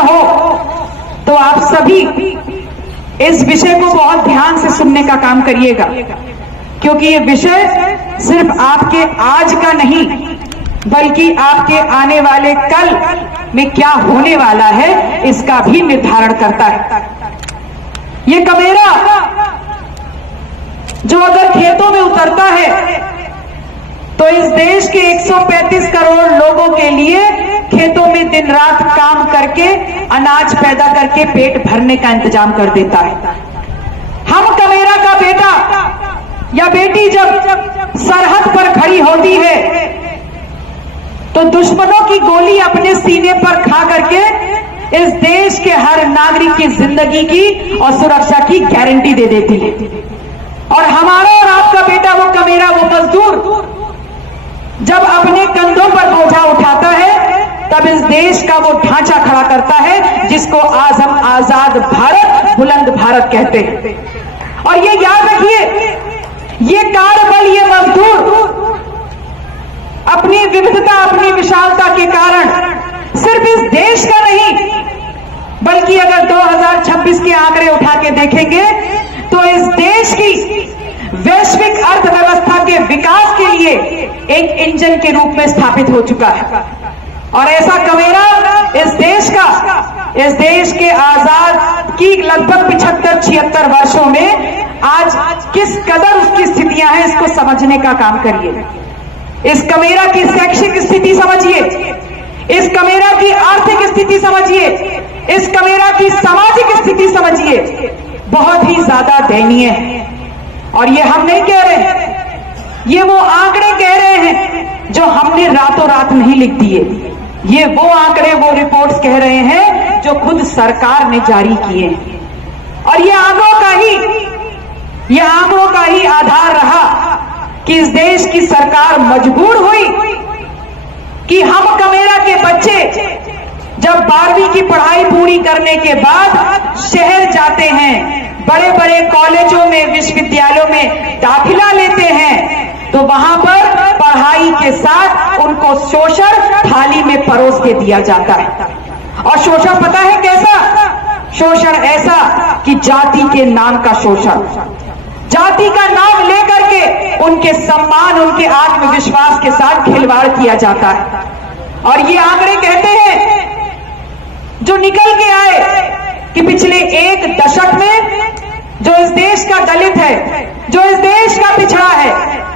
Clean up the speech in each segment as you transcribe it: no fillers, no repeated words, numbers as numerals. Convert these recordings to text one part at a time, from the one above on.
हो तो आप सभी इस विषय को बहुत ध्यान से सुनने का काम करिएगा, क्योंकि ये विषय सिर्फ आपके आज का नहीं बल्कि आपके आने वाले कल में क्या होने वाला है इसका भी निर्धारण करता है। ये कमेरा जो अगर खेतों में उतरता है तो इस देश के 135 करोड़ लोगों के लिए खेतों में दिन रात काम करके अनाज पैदा करके पेट भरने का इंतजाम कर देता है। हम कमेरा का बेटा या बेटी जब सरहद पर खड़ी होती है तो दुश्मनों की गोली अपने सीने पर खा करके इस देश के हर नागरिक की जिंदगी की और सुरक्षा की गारंटी दे देती है। और हमारा और आपका बेटा वो कमेरा, वो मजदूर जब अपने कंधों पर बोझा उठाता है तब इस देश का वो ढांचा खड़ा करता है जिसको आज हम आजाद भारत, बुलंद भारत कहते हैं। और ये याद रखिए, ये कार्यबल, ये मजदूर अपनी विविधता, अपनी विशालता के कारण सिर्फ इस देश का नहीं बल्कि अगर 2026 के आंकड़े उठा के देखेंगे तो इस देश की वैश्विक अर्थव्यवस्था के विकास के लिए एक इंजन के रूप में स्थापित हो चुका है। और ऐसा कमेरा इस देश के आजाद की लगभग 75-76 वर्षों में आज किस कदर उसकी स्थितियां हैं इसको समझने का काम करिए। इस कमेरा की शैक्षिक स्थिति समझिए, इस कमेरा की आर्थिक स्थिति समझिए, इस कमेरा की सामाजिक स्थिति समझिए, बहुत ही ज्यादा दयनीय है। और ये हम नहीं कह रहे, ये वो आंकड़े कह रहे हैं जो हमने रातों रात नहीं लिख दिए। ये वो आंकड़े, वो रिपोर्ट्स कह रहे हैं जो खुद सरकार ने जारी किए हैं। और ये आंकड़ों का ही आधार रहा कि इस देश की सरकार मजबूर हुई कि हम कमेरा के बच्चे जब 12वीं की पढ़ाई पूरी करने के बाद शहर जाते हैं, बड़े बड़े कॉलेजों में, विश्वविद्यालयों में दाखिला लेते हैं, तो वहां पर पढ़ाई के साथ उनको शोषण थाली में परोस के दिया जाता है। और शोषण पता है कैसा? शोषण ऐसा कि जाति के नाम का शोषण, जाति का नाम लेकर के उनके सम्मान, उनके आत्मविश्वास के साथ खिलवाड़ किया जाता है। और ये आंकड़े कहते हैं जो निकल के आए कि पिछले एक दशक में जो इस देश का दलित है, जो इस देश का पिछड़ा है,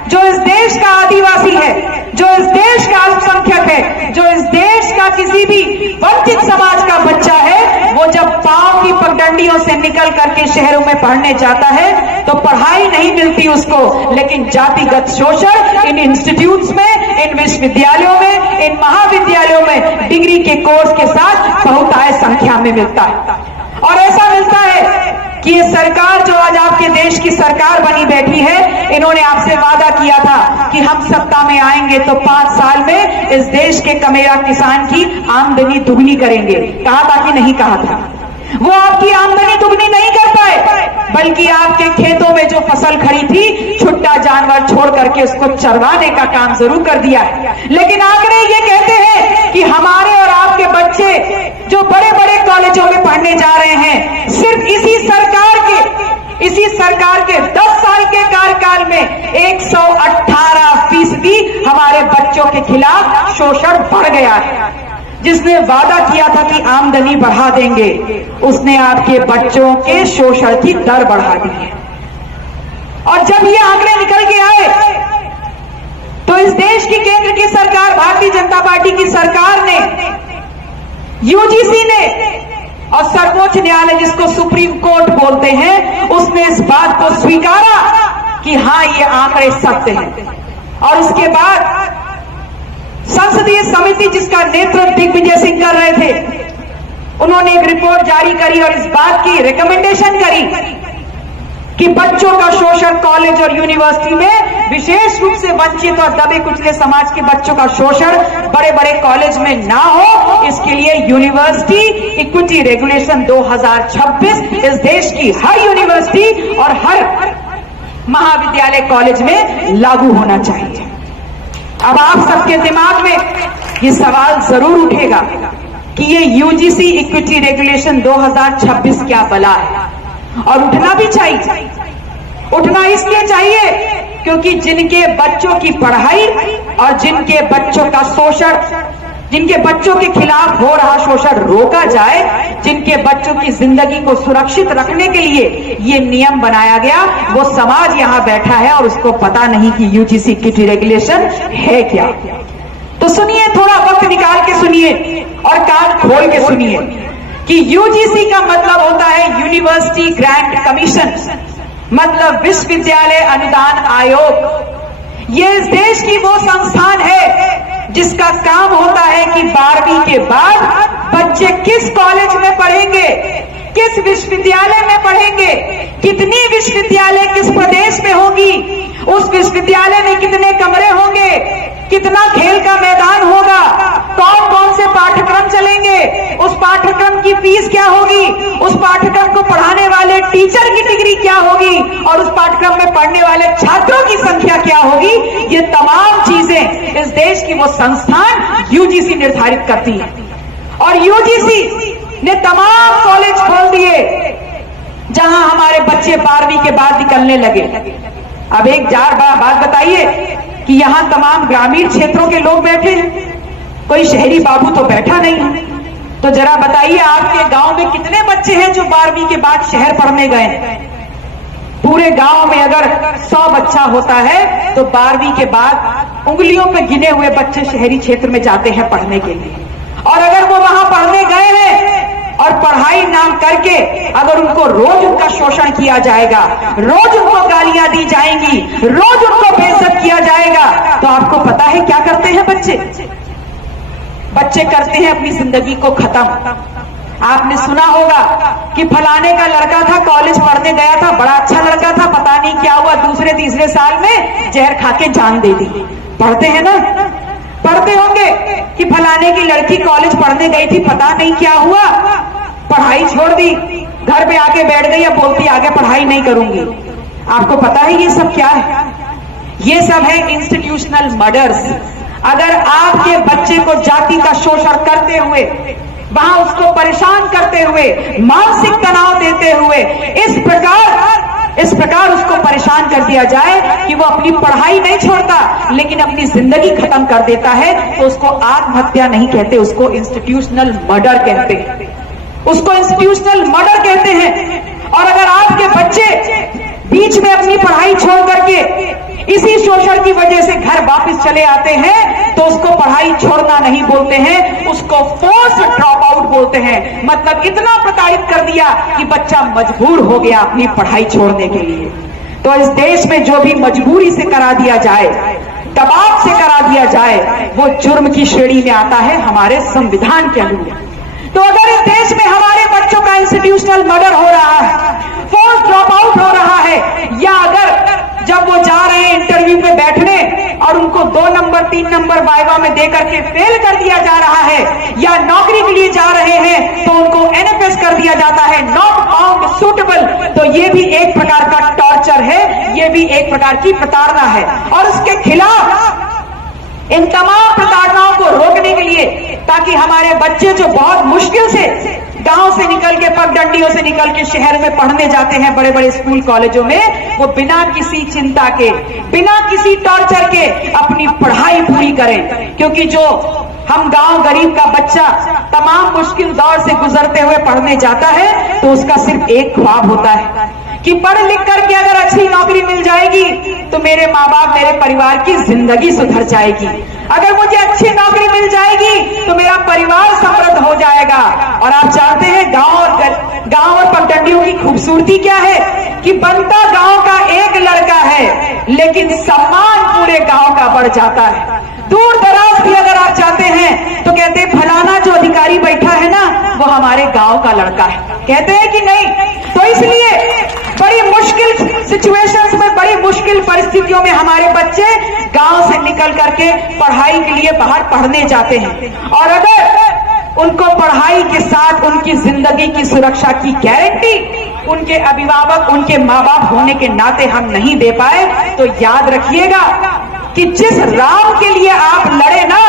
जो इस देश का आदिवासी है, जो इस देश का अल्पसंख्यक है, जो इस देश का किसी भी वंचित समाज का बच्चा है, वो जब पांव की पगडंडियों से निकल करके शहरों में पढ़ने जाता है तो पढ़ाई नहीं मिलती उसको, लेकिन जातिगत शोषण इन इंस्टीट्यूट्स में, इन विश्वविद्यालयों में, इन महाविद्यालयों में डिग्री के कोर्स के साथ बहुतायत संख्या में मिलता है। और ऐसा मिलता है कि ये सरकार जो आज आपके देश की सरकार बनी बैठी है, इन्होंने आपसे वादा किया था कि हम सत्ता में आएंगे तो 5 साल में इस देश के कमेरा किसान की आमदनी दुगनी करेंगे। कहा था कि नहीं कहा था? वो आपकी आमदनी दुगनी नहीं कर पाए, बल्कि आपके खेतों में जो फसल खड़ी थी छुट्टा जानवर छोड़ करके उसको चरवाने का काम जरूर कर दिया है। लेकिन आंकड़े ये कहते हैं कि हमारे और आपके बच्चे जो बड़े बड़े कॉलेजों में पढ़ने जा रहे हैं, सिर्फ इसी सरकार के 10 साल के कार्यकाल में 118% हमारे बच्चों के खिलाफ शोषण बढ़ गया है। जिसने वादा किया था कि आमदनी बढ़ा देंगे, उसने आपके बच्चों के शोषण की दर बढ़ा दी है। और जब ये आंकड़े निकल के आए तो इस देश की केंद्र की सरकार, भारतीय जनता पार्टी की सरकार ने, यूजीसी ने और सर्वोच्च न्यायालय जिसको सुप्रीम कोर्ट बोलते हैं, उसने इस बात को स्वीकारा कि हां ये आंकड़े सत्य हैं। और उसके बाद संसदीय समिति जिसका नेतृत्व दिग्विजय सिंह कर रहे थे, उन्होंने एक रिपोर्ट जारी करी और इस बात की रिकमेंडेशन करी कि बच्चों का शोषण कॉलेज और यूनिवर्सिटी में, विशेष रूप से वंचित और दबे कुचले समाज के बच्चों का शोषण बड़े बड़े कॉलेज में ना हो, इसके लिए यूनिवर्सिटी इक्विटी रेगुलेशन 2026 इस देश की हर यूनिवर्सिटी और हर महाविद्यालय कॉलेज में लागू होना चाहिए। अब आप सबके दिमाग में ये सवाल जरूर उठेगा कि ये यूजीसी इक्विटी रेगुलेशन 2026 क्या बला है, और उठना भी चाहिए। उठना इसलिए चाहिए क्योंकि जिनके बच्चों की पढ़ाई और जिनके बच्चों का शोषण, जिनके बच्चों के खिलाफ हो रहा शोषण रोका जाए, जिनके बच्चों की जिंदगी को सुरक्षित रखने के लिए ये नियम बनाया गया, वो समाज यहां बैठा है और उसको पता नहीं कि यूजीसी इक्विटी रेगुलेशन है क्या। तो सुनिए, थोड़ा वक्त निकाल के सुनिए और कान खोल के सुनिए कि यूजीसी का मतलब होता है यूनिवर्सिटी ग्रांट कमीशन, मतलब विश्वविद्यालय अनुदान आयोग। ये इस देश की वो संस्थान है जिसका काम होता है कि 12वीं के बाद बच्चे किस कॉलेज में पढ़ेंगे, किस विश्वविद्यालय में पढ़ेंगे, कितनी विश्वविद्यालय किस प्रदेश में होगी, उस विश्वविद्यालय में कितने कमरे होंगे, कितना खेल का मैदान होगा, कौन कौन से पाठ्यक्रम चलेंगे, उस पाठ्यक्रम की फीस क्या होगी, उस पाठ्यक्रम को पढ़ाने वाले टीचर की डिग्री क्या होगी और उस पाठ्यक्रम में पढ़ने वाले छात्रों की संख्या क्या होगी। ये तमाम चीजें इस देश की वो संस्थान यूजीसी निर्धारित करती है। और यूजीसी ने तमाम कॉलेज खोल दिए जहां हमारे बच्चे 12वीं के बाद निकलने लगे। अब एक जार बात बताइए कि यहां तमाम ग्रामीण क्षेत्रों के लोग बैठे हैं, कोई शहरी बाबू तो बैठा नहीं है। तो जरा बताइए, आपके गांव में कितने बच्चे हैं जो 12वीं के बाद शहर पढ़ने गए? पूरे गांव में अगर 100 बच्चा होता है तो 12वीं के बाद उंगलियों पे गिने हुए बच्चे शहरी क्षेत्र में जाते हैं पढ़ने के लिए। और अगर वो वहां पढ़ने गए हैं और पढ़ाई नाम करके अगर उनको रोज उनका शोषण किया जाएगा, रोज उनको गालियां दी जाएंगी, रोज उनको बेइज्जत किया जाएगा, तो आपको पता है क्या करते हैं बच्चे? बच्चे करते हैं अपनी जिंदगी को खत्म। आपने सुना होगा कि फलाने का लड़का था, कॉलेज पढ़ने गया था, बड़ा अच्छा लड़का था, पता नहीं क्या हुआ, दूसरे तीसरे साल में जहर खा के जान दे दी। पढ़ते हैं ना, पढ़ते होंगे कि फलाने की लड़की कॉलेज पढ़ने गई थी, पता नहीं क्या हुआ, पढ़ाई छोड़ दी, घर पे आके बैठ गई, अब बोलती आगे पढ़ाई नहीं करूंगी। आपको पता है ये सब क्या है? ये सब है इंस्टीट्यूशनल मर्डर्स। अगर आपके बच्चे को जाति का शोषण करते हुए, वहां उसको परेशान करते हुए, मानसिक तनाव देते हुए इस प्रकार उसको परेशान कर दिया जाए कि वो अपनी पढ़ाई नहीं छोड़ता लेकिन अपनी जिंदगी खत्म कर देता है, तो उसको आत्महत्या नहीं कहते, उसको इंस्टीट्यूशनल मर्डर कहते हैं, उसको इंस्टीट्यूशनल मर्डर कहते हैं। और अगर आपके बच्चे बीच में अपनी पढ़ाई छोड़ करके इसी शोषण की वजह से घर वापस चले आते हैं तो उसको पढ़ाई छोड़ना नहीं बोलते हैं, उसको फोर्स ड्रॉप आउट बोलते हैं। मतलब इतना प्रताड़ित कर दिया कि बच्चा मजबूर हो गया अपनी पढ़ाई छोड़ने के लिए। तो इस देश में जो भी मजबूरी से करा दिया जाए, दबाव से करा दिया जाए, वो जुर्म की श्रेणी में आता है हमारे संविधान के अनुरूप। तो अगर इस देश में हमारे बच्चों का इंस्टीट्यूशनल मर्डर हो रहा है, फोर्स ड्रॉप आउट हो रहा है, या अगर जब वो जा रहे हैं इंटरव्यू पे बैठने और उनको 2 नंबर 3 नंबर वाइवा में देकर के फेल कर दिया जा रहा है, या नौकरी के लिए जा रहे हैं तो उनको एनएफएस कर दिया जाता है, नॉट फाउंड सूटेबल, तो ये भी एक प्रकार का टॉर्चर है, ये भी एक प्रकार की प्रताड़ना है। और उसके खिलाफ इन तमाम प्रताड़नाओं को रोकने के लिए, ताकि हमारे बच्चे जो बहुत मुश्किल से गांव से निकल के, पगडंडियों से निकल के शहर में पढ़ने जाते हैं बड़े बड़े स्कूल कॉलेजों में, वो बिना किसी चिंता के, बिना किसी टॉर्चर के अपनी पढ़ाई पूरी करें। क्योंकि जो हम गांव गरीब का बच्चा तमाम मुश्किल दौर से गुजरते हुए पढ़ने जाता है तो उसका सिर्फ एक ख्वाब होता है कि पढ़ लिख करके अगर अच्छी नौकरी मिल जाएगी तो मेरे माँ बाप, मेरे परिवार की जिंदगी सुधर जाएगी, अगर मुझे अच्छी नौकरी मिल जाएगी तो मेरा परिवार समृद्ध हो जाएगा। और आप जानते हैं गांव और पगडंडियों की खूबसूरती क्या है कि बनता गांव का एक लड़का है लेकिन सम्मान पूरे गांव का बढ़ जाता है। दूर दराज भी अगर आप जाते हैं तो कहते हैं फलाना जो अधिकारी बैठा है ना वो हमारे गांव का लड़का है, कहते हैं कि नहीं? तो इसलिए बड़ी मुश्किल सिचुएशंस में, बड़ी मुश्किल परिस्थितियों में हमारे बच्चे गांव से निकल करके पढ़ाई के लिए बाहर पढ़ने जाते हैं। और अगर उनको पढ़ाई के साथ उनकी जिंदगी की सुरक्षा की गारंटी उनके अभिभावक, उनके माँ बाप होने के नाते हम नहीं दे पाए तो याद रखिएगा कि जिस राम के लिए आप लड़े ना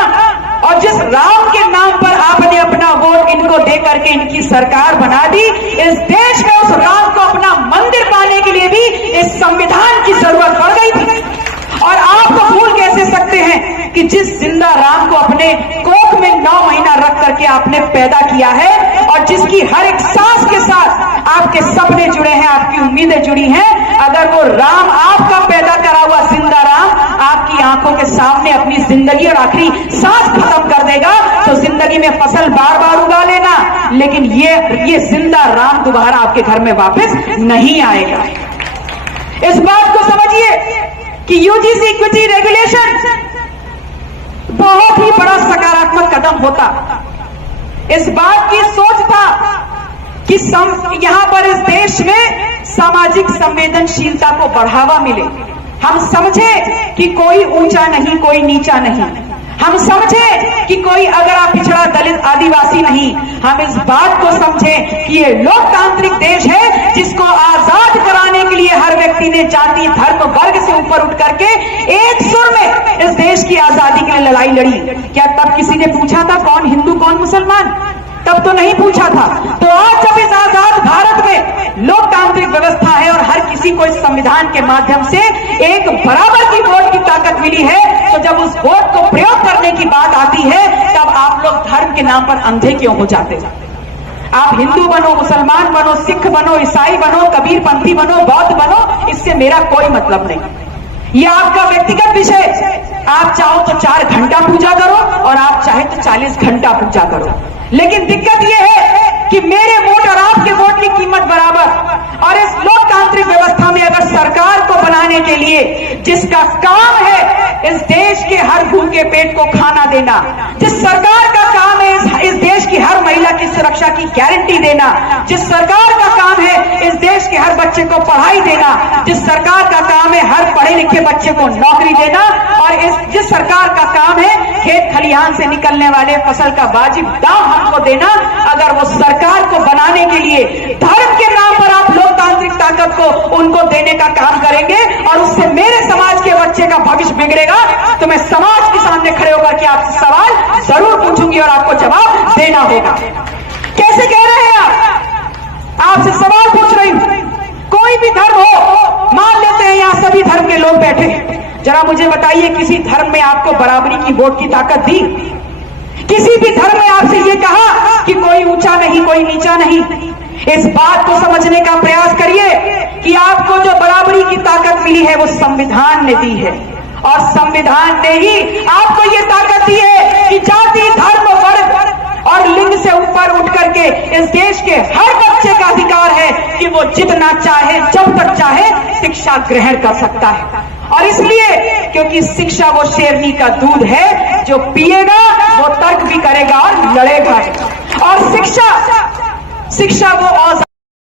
और जिस राम के नाम पर आपने अपना वोट इनको दे करके इनकी सरकार बना दी, इस देश में उस राम को अपना मंदिर पाने के लिए भी इस संविधान की जरूरत पड़ गई थी। और आप तो भूल कैसे सकते हैं कि जिस जिंदा राम को अपने कोख में 9 महीना रख करके आपने पैदा किया है और जिसकी हर एक सांस के साथ आपके सपने जुड़े हैं, आपकी उम्मीदें जुड़ी हैं, अगर वो राम आपका पैदा करा हुआ जिंदा राम आपकी आंखों के सामने अपनी जिंदगी और आखिरी सांस खत्म कर देगा, तो जिंदगी में फसल बार बार उगा लेना, लेकिन ये जिंदा राम दोबारा आपके घर में वापस नहीं आएगा। इस बात को समझिए कि यूजीसी इक्विटी रेगुलेशन बहुत ही बड़ा सकारात्मक कदम होता। इस बात की सोच था कि यहां पर इस देश में सामाजिक संवेदनशीलता को बढ़ावा मिले। हम समझे कि कोई ऊंचा नहीं, कोई नीचा नहीं। हम समझे कि कोई अगर आप पिछड़ा, दलित, आदिवासी नहीं। हम इस बात को समझे कि ये लोकतांत्रिक देश है जिसको आजाद कराने के लिए हर व्यक्ति ने जाति, धर्म, वर्ग से ऊपर उठ करके एक सुर में इस देश की आजादी के लिए लड़ाई लड़ी। क्या तब किसी ने पूछा था कौन हिंदू कौन मुसलमान? तब तो नहीं पूछा था। तो आज जब इस आजाद भारत में लोकतांत्रिक व्यवस्था है और हर किसी को इस संविधान के माध्यम से एक बराबर की वोट की ताकत मिली है, तो जब उस वोट को प्रयोग करने की बात आती है, तब आप लोग धर्म के नाम पर अंधे क्यों हो जाते? आप हिंदू बनो, मुसलमान बनो, सिख बनो, ईसाई बनो, कबीरपंथी बनो, बौद्ध बनो, इससे मेरा कोई मतलब नहीं। यह आपका व्यक्तिगत विषय। आप चाहो तो 4 घंटा पूजा करो और आप चाहे तो 40 घंटा पूजा करो, लेकिन दिक्कत यह है कि मेरे वोट और आपके वोट की कीमत बराबर। और इस लोकतांत्रिक व्यवस्था में अगर सरकार को बनाने के लिए जिसका काम है इस देश के हर भूखे पेट को खाना देना, जिस सरकार का काम है इस देश की हर महिला की सुरक्षा की गारंटी देना, जिस सरकार का काम है इस देश के हर बच्चे को पढ़ाई देना, जिस सरकार का काम है हर पढ़े लिखे बच्चे को नौकरी देना, और जिस सरकार का काम है खेत खलिहान से निकलने वाले फसल का वाजिब दाम हमको देना, अगर वो सरकार को बनाने के लिए धर्म के नाम पर आप लोकतांत्रिक ताकत को उनको देने का काम करेंगे और उससे मेरे समाज के बच्चे का भविष्य बिगड़ेगा, तो मैं समाज के सामने खड़े होकर के आपसे सवाल जरूर पूछूंगी और आपको जवाब देना होगा। कैसे कह रहे हैं आप? आपसे सवाल पूछ रही हूं। कोई भी धर्म हो, मान लेते हैं यहां सभी धर्म के लोग बैठे हैं, जरा मुझे बताइए किसी धर्म में आपको बराबरी की वोट की ताकत दी? किसी भी धर्म में आपसे ये कहा कि कोई ऊंचा नहीं, कोई नीचा नहीं? इस बात को समझने का प्रयास करिए कि आपको जो बराबरी की ताकत मिली है वो संविधान ने दी है, और संविधान ने ही आपको ये ताकत दी है कि जाति, धर्म, वर्ग और लिंग से ऊपर उठ करके इस देश के हर बच्चे का अधिकार है कि वो जितना चाहे, जब तक चाहे शिक्षा ग्रहण कर सकता है। और इसलिए क्योंकि शिक्षा वो शेरनी का दूध है, जो पिएगा वो तर्क भी करेगा और लड़ेगा। और शिक्षा वो औजार